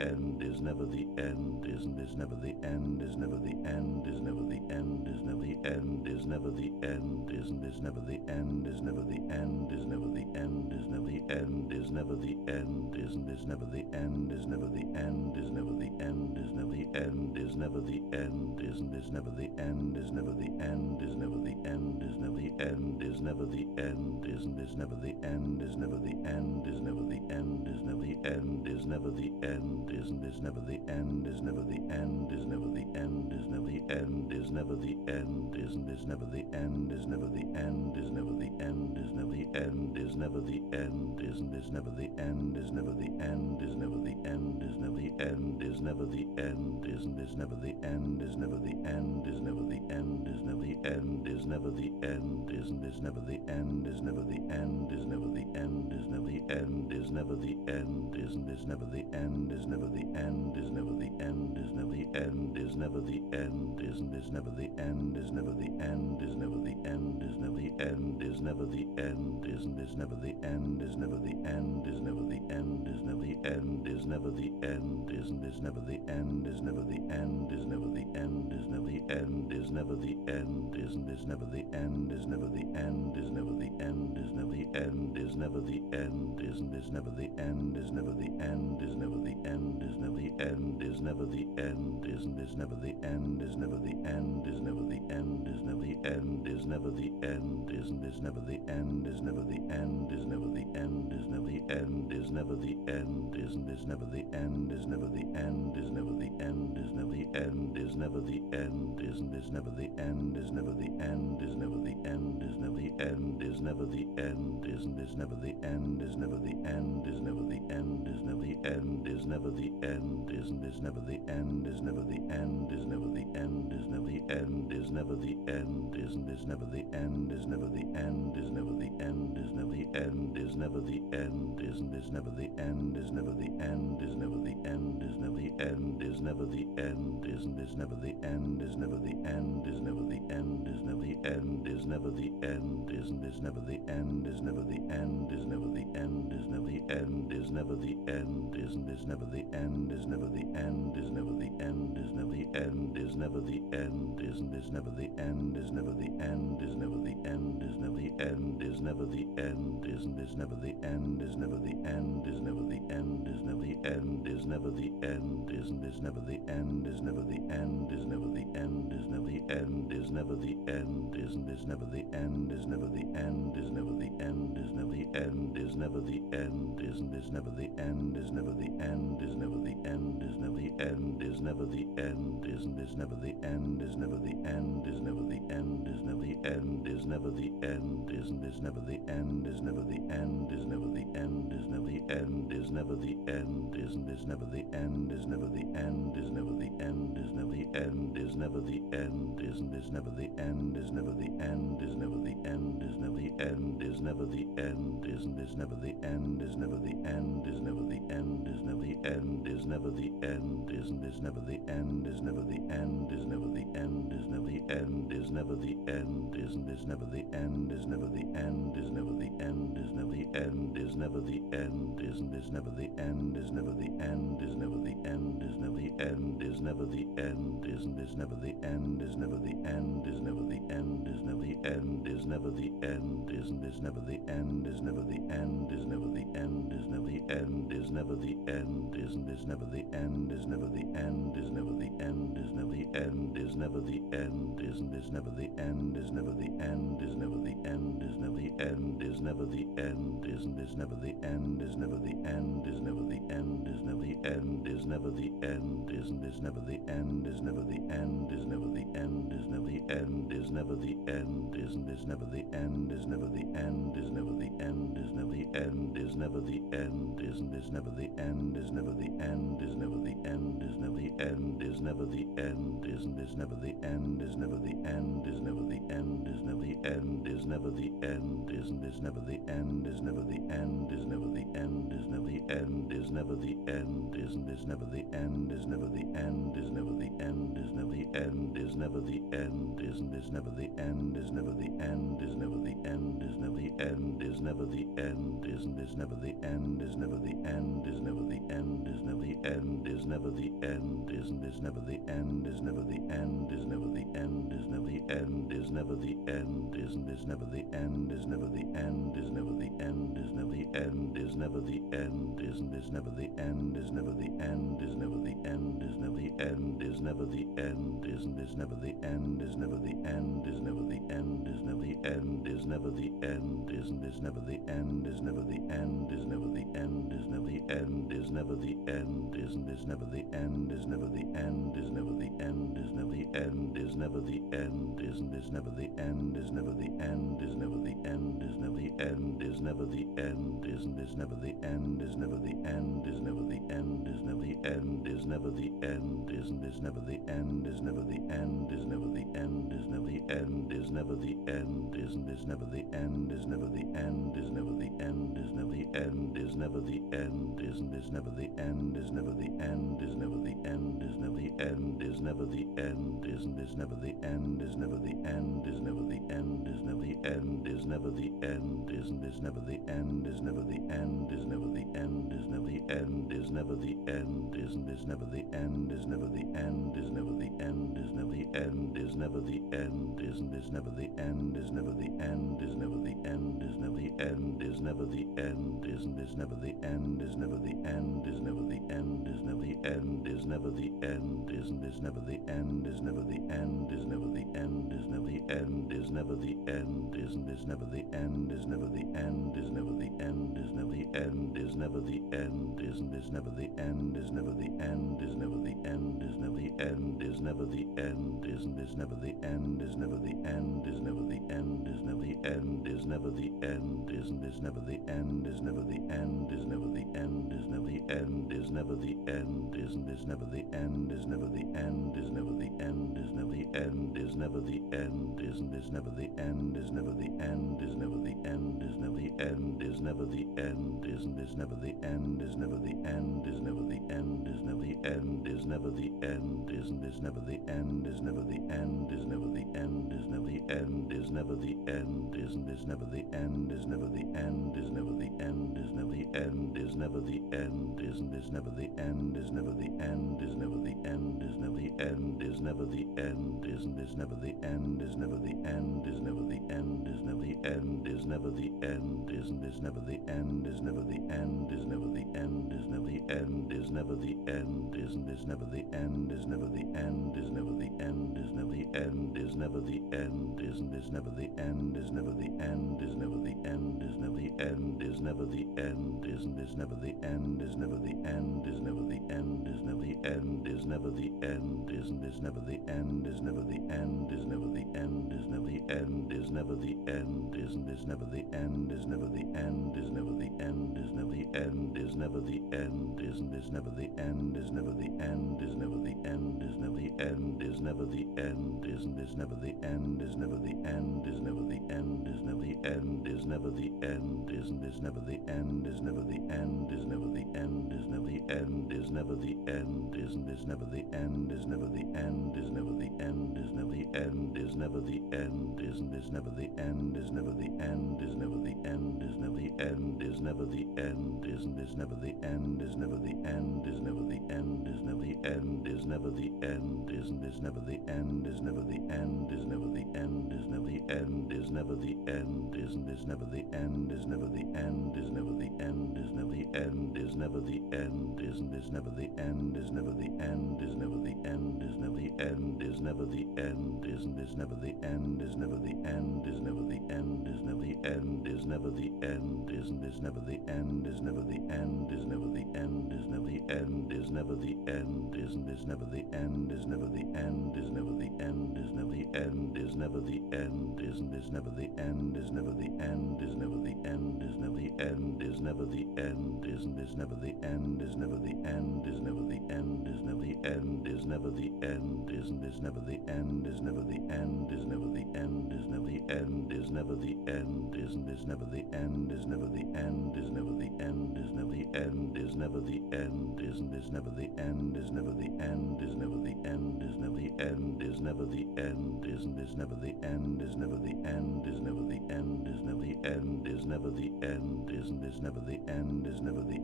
end, is never the end, is never the end, is never the end, is never the end, is never the end, is never the end, is never the end, is never the end, is never the end, is never the end, is never the end, is never the end, is never the end, is never the end, is never the end, is never the end, is never the end, is never the end, is never the end, is never the end, is never the end, is never the end, is never the end, is never the end, is never the end, is never the end, is never the end, is never the end, is never the end, is never the end, is never the end, is never the end, is never the end, is never the end, is never the end, is never the end, is never the end, is never the end, is never the end, is never the end, is never the end, is never the end, is never the end, is never the end, is never the end, is never the end, is never the end, is never the end, is never the end, is never the end, is never the end, is never the end, is never the end, is never the end, is never the end, is never the end, is never the end, is never the end, is never the end, is never the end, is never the end, is never the end, is never the end, is never the end, is never the end, is never the end, is never the end, is never the end, is never the end, is never the end, is never the end, is never the end, is never the end, is never the end, is never the end, is never the end, is never the end, is never the end, is never the end, is never the end, is never the end, is never the end, is never the end, is never the end, is never the end, is never the end, is never the end, is never the end, is never the end, is never the end, is never the end, is never the end, is never the end, is never the end, is never the end, is never the end, is never the end, is never the end, is never the end, is never the end, is never the end, is never the end, is never the end, is never the end, is never the end, is never the end, is never the end, is never the end, is never the end, is never the end, is never the end, is never the end, is never the end, is never the end, is never the end, is never the end, is never the end, is never the end, is never the end, is never the end, is never the end, is never the end, is never the end, is never the end, is never the end, is never the end, is never the end, is never the end, is never the end, is never the end, is never the end, is never the end, is never the end, is never the end, is never the end, is never the end, is never the end, is never the end, is never the end, is never the end, is never the end, is never the end, is never the end, is never the end, is never the end, is never the end, is never the end, is never the end, is never the end, is never the end, is never the end, is never the end, is never the end, is never the end, is never the end, is never the end, is never the end, is never the end, is never the end, is never the end, is never the end, is never the end, is never the end, is never the end, is never the end, is never the end, is never the end, is never the end, is never the end, is never the end, is never the end, is never the end, is never the end, is never the end, is never the end, is never the end, is never the end, is never the end, is never the end, is never the end, is never the end, is never the end, is never the end, is never the end, is never the end, is never the end, is never the end, is never the end, is never the end, is never the end, is never the end, is never the end, is never the end, is never the end, is never the end, is never the end, is never the end, is never the end, is never the end, is never the end, is never the end, is never the end, is never the end, is never the end, is never the end, is never the end, is never the end, is never the end, is never the end, is never the end, is never the end, is never the end, is never the end, is never the end, is never the end, is never the end, is never the end, is never the end, is never the end, is never the end, is never the end, is never the end, is never the end, is never the end, is never the end, is never the end, is never the end, is never the end, is never the end, is never the end, is never the end, is never the end, is never the end, is never the end, is never the end, is never the end, is never the end, is never the end, is never the end, is never the end, is never the end, is never the end, is never the end, is never the end, is never the end, is never the end, is never the end, is never the end, is never the end, is never the end, is never the end, is never the end, is never the end, is never the end, is never the end, is never the end, is never the end, is never the end, is never the end, is never the end, is never the end, is never the end, is never the end, is never the end, is never the end, is never the end, is is never the end, is never the end, is never the end, is never the end, is never the end, is never the end, is never the end, is never the end, is never the end, is never the end, is never the end, is never the end, is never the end, is never the end, is never the end, is never the end, is never the end, is never the end, is never the end, is never the end, is never the end, is never the end, is never the end, is never the end, is never the end, is never the end, is never the end, is never the end, is never the end, is never the end, is never the end, is never the end, is never the end, is never the end, is never the end, is never the end, is never the end, is never the end, is never the end, is never the end, is never the end, is never the end, is never the end, is never the end, is never the end, is never the end, is never the end, is never the end, is never the end, is never the end, is never the end, is never the end, is never the end, is never the end, is never the end, is never the end, is never the end, is never the end, is never the end, is never the end, is never the end, is never the end, is never the end, is never the end, is never the end, is never the end, is never the end, is never the end, is never the end, is never the end, is never the end, is never the end, is never the end, is never the end, is never the end, is never the end, is never the end, is never the end, is never the end, is never the end, is never the end, is never the end, is never the end, is never the end, is never the end, is never the end, is never the end, is never the end, is never the end, is never the end, is never the end, is never the end, is never the end, is never the end, is never the end, is never the end, is never the end, is never the end, is never the end, is never the end, is never the end, is never the end, is never the end, is never the end, is never the end, is never the end, is never the end, is never the end, is never the end, is never the end, is never the end, is never the end, is never the end, is never the end, is never the end, is never the end, is never the end, is never the end, is never the end, is never the end, is never the end, is never the end, is never the end, is never the end, is never the end, is never the end, is never the end, is never the end, is never the end, is never the end, is never the end, is never the end, is never the end, is never the end, is never the end, is never the end, is never the end, is never the end, is never the end, is never the end, is never the end, is never the end, is never the end, is never the end, is never the end, is never the end, is never the end, is never the end, is never the end, is never the end, is never the end, is never the end, is never the end, is never the end, is never the end, is never the end, is never the end, is never the end, is never the end, is never the end, is never the end, is never the end, is never the end, is never the end, is never the end, is never the end, is never the end, is never the end, is never the end, is never the end, is never the end, is never the end, is never the end, is never the end, is never the end, is never the end, is never the end, is never the end, is never the end, is never the end, is never the end, is never the end, is never the end, is never the end, is never the end, is never the end, is never the end, is never the end, is never the end, is never the end, is never the end, is never the end, is never the end, is never the end, is never the end, is never the end, is never the end, is never the end, is never the end, is never the end, is never the end, is never the end, is never the end, is never the end, is never the end, is never the end, is never the end, is never the end, is never the end, is never the end, is never the end, is never the end, is never the end, is never the end, is never the end, is never the end, is never the end, is never the end, is never the end, is never the end, is never the end, is never the end, is never the end, is never the end, is never the end, is never the end, is never the end, is never the end, is never the end, is never the end, is never the end, is never the end, is never the end, is never the end, is never the end, is never the end, is never the end, is never the end, is never the end, is never the end, is never the end, is never the end, is never the end, is never the end, is never the end, is never the end, is never the end, is never the end, is never the end, is never the end, is never the end, is never the end, is never the end, is never the end, is never the end, is never the end, is never the end, is never the end, is never the end, is never the end, is never the end, is never the end, is never the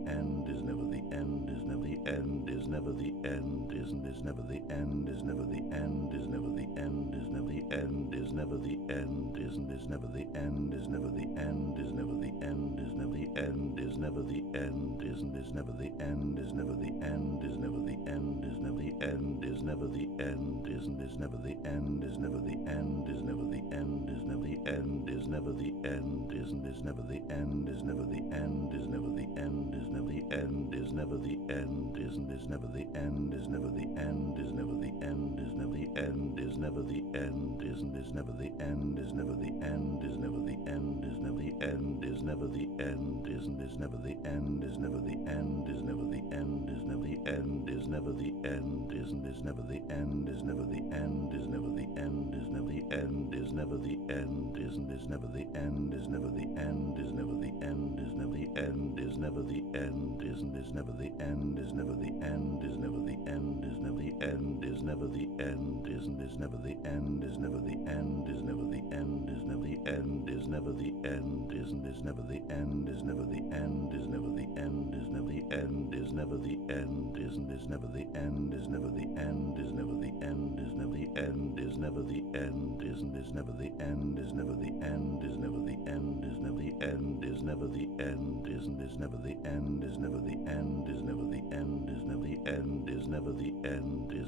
end, is never the end, is never the end, is never the end, is never the end, is never the end, is never the end, is never the end, is never the end, is never the end, is never the end, is never the end, is never the end, is never the end, is never the end, is never the end, is never the end, is never the end, is never the end, is never the end, is never the end, is never the end, is never the end, is never the end, is never the end, is never the end, is never the end, is never the end, is never the end, is never the end, is never the end, is never the end, is never the end, is never the end, is never the end, is never the end, is never the end, is never the end, is never the end, is never the end, is never the end, is never the end, is never the end, is never the end, is never the end, is never the end, is never the end, is never the end, is never the end, is never the end, is never the end, is never the end, is never the end, is never the end, is never the end, is never the end, is never the end, is never the end, is never the end, is never the end, is never the end, is never the end, is never the end, is never the end, is never the end, is never the end, is never the end, is never the end, is never the end, is never the end, is never the end, is never the end, is never the end, is never the end, is never the end, is never the end, is never the end, is never the end, is never the end, is never the end, is never the end, is never the end, is never the end, is never the end, is